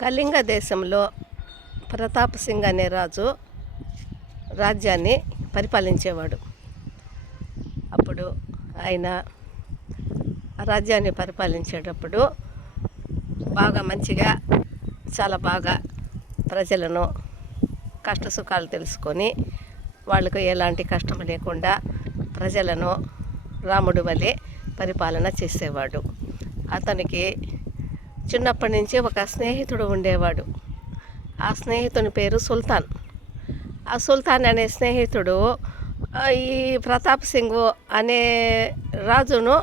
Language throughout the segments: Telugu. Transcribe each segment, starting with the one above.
కళింగ దేశంలో ప్రతాప్ సింగ్ అనే రాజు రాజ్యాన్ని పరిపాలించేవాడు. అప్పుడు ఆయన రాజ్యాన్ని పరిపాలించేటప్పుడు బాగా మంచిగా చాలా బాగా ప్రజలను కష్టసుఖాలు తెలుసుకొని వాళ్ళకు ఎలాంటి కష్టం లేకుండా ప్రజలను రాముడి వలె పరిపాలన చేసేవాడు. అతనికి చిన్నప్పటి నుంచి ఒక స్నేహితుడు ఉండేవాడు. ఆ స్నేహితుని పేరు సుల్తాన్. ఆ సుల్తాన్ అనే స్నేహితుడు ఈ ప్రతాప్ సింగ్ అనే రాజును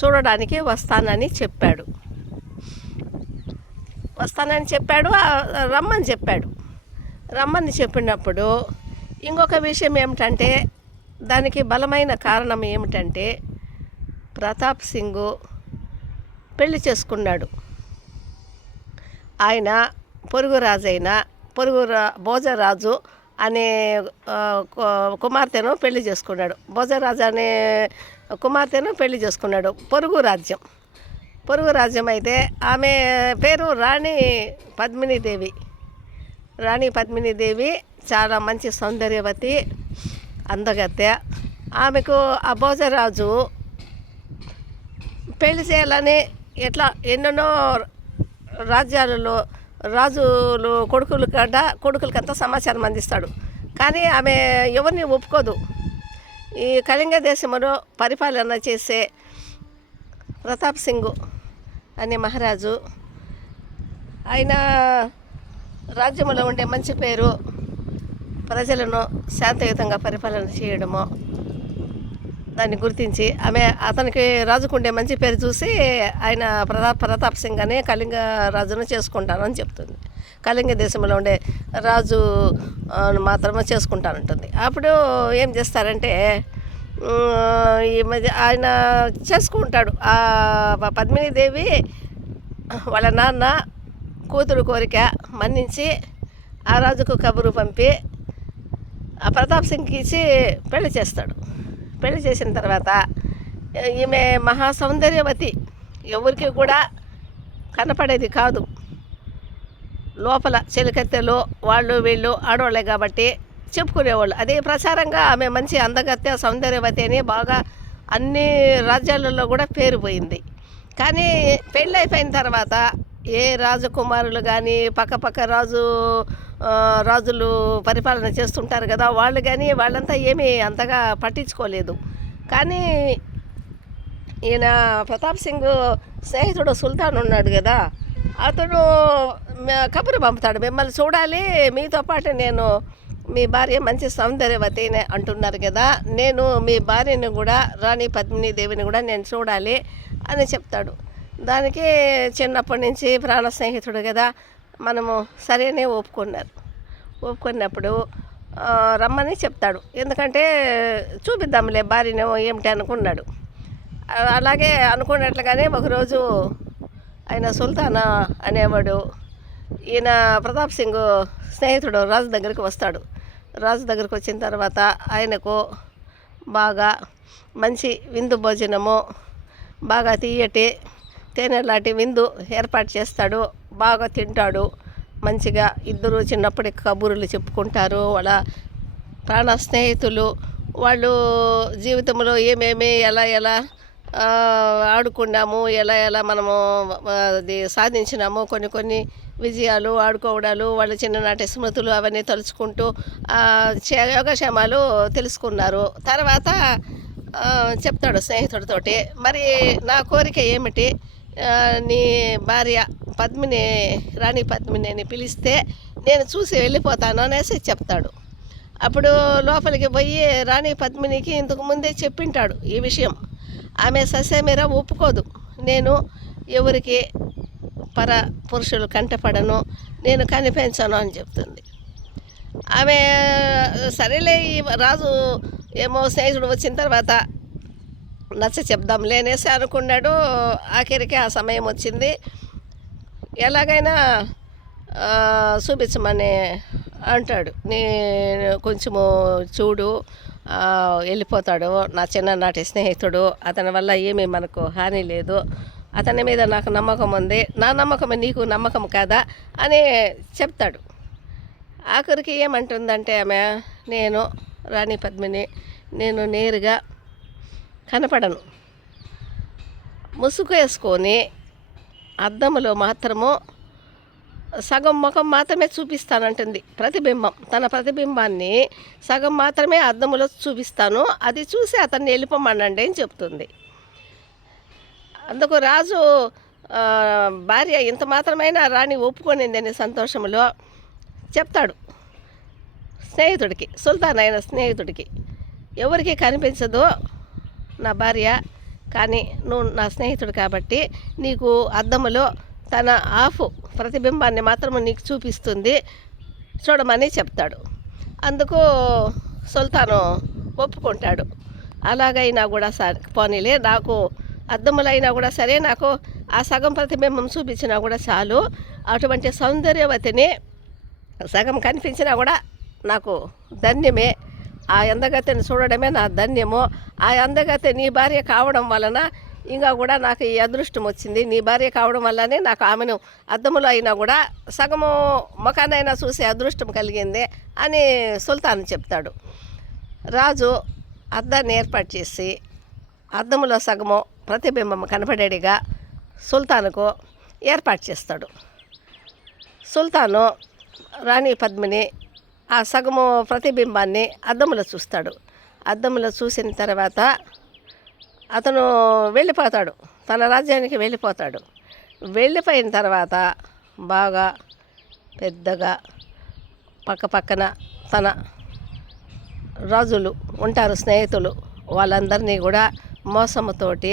చూడడానికి వస్తానని చెప్పాడు. రమ్మని చెప్పినప్పుడు ఇంకొక విషయం ఏమిటంటే, దానికి బలమైన కారణం ఏమిటంటే, ప్రతాప్ సింగ్ పెళ్లి చేసుకున్నాడు. ఆయన భోజరాజు అనే కుమార్తెను పెళ్లి చేసుకున్నాడు. భోజరాజు అనే కుమార్తెను పెళ్లి చేసుకున్నాడు. పొరుగు రాజ్యం అయితే ఆమె పేరు రాణి పద్మినీదేవి. చాలా మంచి సౌందర్యవతి, అందగత్తె. ఆమెకు ఆ భోజరాజు పెళ్లి చేయాలని ఎన్నెన్నో రాజ్యాలలో రాజులు కొడుకులకంతా సమాచారం అందిస్తాడు. కానీ ఆమె ఎవరిని ఒప్పుకోదు. ఈ కళింగ దేశంలో పరిపాలన చేసే ప్రతాప్ సింగ్ అనే మహారాజు, ఆయన రాజ్యంలో ఉండే మంచి పేరు, ప్రజలను శాంతియుతంగా పరిపాలన చేయడము, దాన్ని గుర్తించి అతనికి రాజుకుండే మంచి పేరు చూసి ఆయన ప్రతాప్ సింగ్ అనే కళింగ రాజును చేసుకుంటానని చెప్తుంది. కళింగ దేశంలో ఉండే రాజు మాత్రమే చేసుకుంటానంటుంది. అప్పుడు ఏం చేస్తారంటే, ఈ మధ్య ఆయన చేసుకుంటాడు. ఆ పద్మినీదేవి వాళ్ళ నాన్న కూతురు కోరిక మన్నించి ఆ రాజుకు కబురు పంపి ఆ ప్రతాప్ సింగ్కి ఇచ్చి పెళ్లి చేస్తాడు. పెళ్లి చేసిన తర్వాత ఈమె మహా సౌందర్యవతి, ఎవరికి కూడా కనపడేది కాదు. లోపల చెలికత్తెలు వాళ్ళు వీళ్ళు ఆడవాళ్ళే కాబట్టి చెప్పుకునేవాళ్ళు. అదే ప్రచారంగా ఆమె మంచి అందగత్తె, సౌందర్యవతి అని బాగా అన్ని రాజ్యాలలో కూడా పేరు పోయింది. కానీ పెళ్ళి అయిపోయిన తర్వాత ఏ రాజకుమారులు కానీ పక్క రాజులు పరిపాలన చేస్తుంటారు కదా, వాళ్ళు కానీ వాళ్ళంతా ఏమీ అంతగా పట్టించుకోలేదు. కానీ ఈయన ప్రతాప్ సింగ్ స్నేహితుడు సుల్తాన్ ఉన్నాడు కదా, అతడు కబురు పంపుతాడు, మిమ్మల్ని చూడాలి, మీతో పాటు నేను మీ భార్య మంచి సౌందర్యవతి అంటున్నారు కదా, నేను మీ భార్యని కూడా రాణి పద్మినీదేవిని కూడా నేను చూడాలి అని చెప్తాడు. దానికి చిన్నప్పటి నుంచి ప్రాణ స్నేహితుడు కదా, మనము సరేనే ఒప్పుకున్నప్పుడు రమ్మని చెప్తాడు. ఎందుకంటే చూపిద్దాంలే భార్యను ఏమిటి అనుకున్నాడు. అలాగే అనుకున్నట్లుగానే ఒకరోజు ఆయన సుల్తాన్ అనేవాడు ఈయన ప్రతాప్ సింగ్ స్నేహితుడు రాజు దగ్గరికి వస్తాడు. రాజు దగ్గరికి వచ్చిన తర్వాత ఆయనకు బాగా మంచి విందు భోజనము, బాగా తీయటి తేనెలాంటి విందు ఏర్పాటు చేస్తాడు. బాగా తింటాడు మంచిగా. ఇద్దరు చిన్నప్పటి కబుర్లు చెప్పుకుంటారు. వాళ్ళ ప్రాణ స్నేహితులు వాళ్ళు జీవితంలో ఏమేమి ఎలా ఆడుకున్నాము, ఎలా మనము అది సాధించినాము, కొన్ని విజయాలు, ఆడుకోవడాలు, వాళ్ళ చిన్ననాటి స్మృతులు అవన్నీ తలుచుకుంటూ యోగక్షేమాలు తెలుసుకున్నారు. తర్వాత చెప్తాడు స్నేహితుడితోటి, మరి నా కోరిక ఏమిటి, నీ భార్య రాణి పద్మినిని పిలిస్తే నేను చూసి వెళ్ళిపోతాను అనేసి చెప్తాడు. అప్పుడు లోపలికి పోయి రాణి పద్మినికి ఇంతకు ముందే చెప్పింటాడు ఈ విషయం. ఆమె ససేమిరా ఒప్పుకోదు. నేను ఎవరికి పురుషులు కంటపడను, నేను కనిపించను అని చెప్తుంది. ఆమె సరేలే, ఈ రాజు ఏమో స్నేహితుడు వచ్చిన తర్వాత నచ్చ చెప్దాంలే అనేసి అనుకున్నాడు. ఆఖరికి ఆ సమయం వచ్చింది. ఎలాగైనా చూపించమని అంటాడు. నేను కొంచెము చూడు, వెళ్ళిపోతాడు నా చిన్ననాటి స్నేహితుడు, అతని వల్ల ఏమీ మనకు హాని లేదు, అతని మీద నాకు నమ్మకం ఉంది, నా నమ్మకం నీకు నమ్మకం కాదా అని చెప్తాడు. ఆఖరికి ఏమంటుందంటే ఆమె, నేను రాణి పద్మిని, నేను నేరుగా కనపడను, ముసుగు వేసుకొని అద్దంలో మాత్రము సగం ముఖం మాత్రమే చూపిస్తానంటుంది. ప్రతిబింబం, తన ప్రతిబింబాన్ని సగం మాత్రమే అద్దంలో చూపిస్తాను, అది చూసి అతన్ని వెళ్ళిపోమనండి అని చెప్తుంది. అందుకు రాజు భార్య ఇంత మాత్రమైనా రాణి ఒప్పుకొనిందని సంతోషంలో చెప్తాడు స్నేహితుడికి, సుల్తాన్ అయిన స్నేహితుడికి, ఎవరికి కనిపించదు నా భార్య, కానీ నువ్వు నా స్నేహితుడు కాబట్టి నీకు అద్దములో తన ఆఫ్ ప్రతిబింబాన్ని మాత్రము నీకు చూపిస్తుంది, చూడమని చెప్తాడు. అందుకు సుల్తాను ఒప్పుకుంటాడు. అలాగైనా కూడా పోనీలే, నాకు అద్దములైనా కూడా సరే, నాకు ఆ సగం ప్రతిబింబం చూపించినా కూడా చాలు, అటువంటి సౌందర్యవతిని సగం కనిపించినా కూడా నాకు ధన్యమే, ఆ అందగతిని చూడడమే నా ధన్యము, ఆ అందగతి నీ భార్య కావడం వలన ఇంకా కూడా నాకు ఈ అదృష్టం వచ్చింది, నీ భార్య కావడం వల్లనే నాకు ఆమెను అద్దములో అయినా కూడా సగము ముఖానైనా చూసే అదృష్టం కలిగింది అని సుల్తాన్ చెప్తాడు. రాజు అద్దాన్ని ఏర్పాటు చేసి అద్దములో సగము ప్రతిబింబం కనపడేడిగా సుల్తానుకు ఏర్పాటు చేస్తాడు. సుల్తాను రాణి పద్మిని ఆ సగము ప్రతిబింబాన్ని అద్దంలో చూస్తాడు. అద్దంలో చూసిన తర్వాత అతను వెళ్ళిపోతాడు, తన రాజ్యానికి వెళ్ళిపోతాడు. వెళ్ళిపోయిన తర్వాత బాగా పెద్దగా పక్కన తన రాజులు ఉంటారు, స్నేహితులు, వాళ్ళందరినీ కూడా మోసముతోటి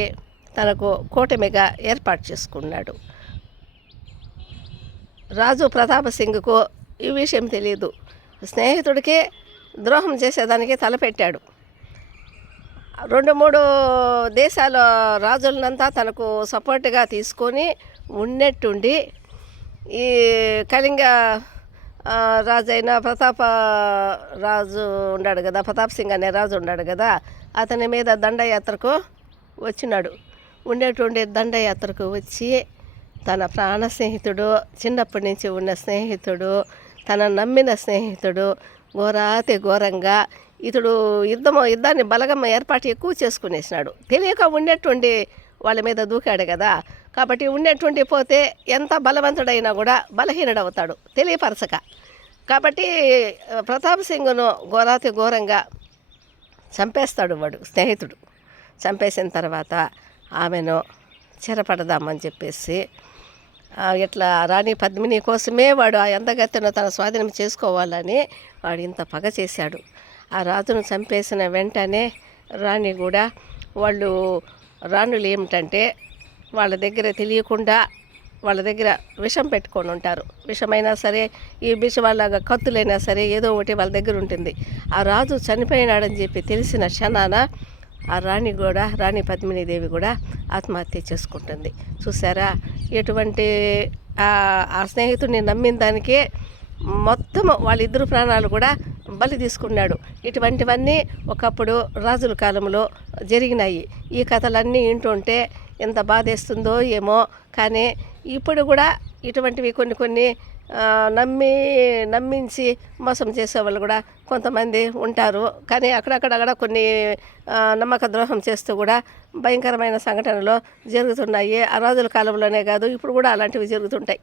తనకు కూటమిగా ఏర్పాటు చేసుకున్నాడు. రాజు ప్రతాప సింగ్కు ఈ విషయం తెలియదు. స్నేహితుడికి ద్రోహం చేసేదానికి తలపెట్టాడు. 2-3 దేశాల రాజులనంతా తనకు సపోర్ట్గా తీసుకొని ఉన్నట్టుండి ఈ కళింగ రాజు అయిన రాజు ఉన్నాడు కదా, ప్రతాప్ సింగ్ అనే రాజు ఉన్నాడు కదా, అతని మీద దండయాత్రకు వచ్చినాడు. ఉండేటువంటి దండయాత్రకు వచ్చి తన ప్రాణ స్నేహితుడు, చిన్నప్పటి నుంచి ఉన్న స్నేహితుడు, తన నమ్మిన స్నేహితుడు ఘోరాతి ఘోరంగా ఇతడు యుద్ధాన్ని బలగం ఏర్పాటు ఎక్కువ చేసుకునేసినాడు. తెలియక ఉండేటువంటి వాళ్ళ మీద దూకాడు కదా, కాబట్టి ఉండేటువంటి పోతే ఎంత బలవంతుడైనా కూడా బలహీనుడవుతాడు తెలియపరచక. కాబట్టి ప్రతాప్ సింగ్ను ఘోరాతి ఘోరంగా చంపేస్తాడు వాడు స్నేహితుడు. చంపేసిన తర్వాత ఆమెను చెరపడదామని చెప్పేసి ఇట్లా రాణి పద్మిని కోసమే వాడు ఆ అందగత్తెను తన స్వాధీనం చేసుకోవాలని వాడు ఇంత పగ చేశాడు. ఆ రాజును చంపేసిన వెంటనే రాణి కూడా, వాళ్ళు రాణులు ఏమిటంటే వాళ్ళ దగ్గర తెలియకుండా వాళ్ళ దగ్గర విషం పెట్టుకొని ఉంటారు. విషమైనా సరే, ఈ విషవాళ్ళగా కత్తులైనా సరే, ఏదో ఒకటి వాళ్ళ దగ్గర ఉంటుంది. ఆ రాజు చనిపోయినాడని చెప్పి తెలిసిన క్షణాన ఆ రాణి పద్మినీదేవి కూడా ఆత్మహత్య చేసుకుంటుంది. చూసారా, ఎటువంటి ఆ స్నేహితుడిని నమ్మిన దానికే మొత్తం వాళ్ళిద్దరు ప్రాణాలు కూడా బలి తీసుకున్నాడు. ఇటువంటివన్నీ ఒకప్పుడు రాజుల కాలంలో జరిగినాయి. ఈ కథలన్నీ వింటుంటే ఎంత బాధేస్తుందో ఏమో, కానీ ఇప్పుడు కూడా ఇటువంటివి కొన్ని నమ్మించి మోసం చేసేవాళ్ళు కూడా కొంతమంది ఉంటారు. కానీ అక్కడక్కడ కొన్ని నమ్మక ద్రోహం చేస్తూ కూడా భయంకరమైన సంఘటనలు జరుగుతున్నాయి. ఆ రాజుల కాలంలోనే కాదు, ఇప్పుడు కూడా అలాంటివి జరుగుతుంటాయి.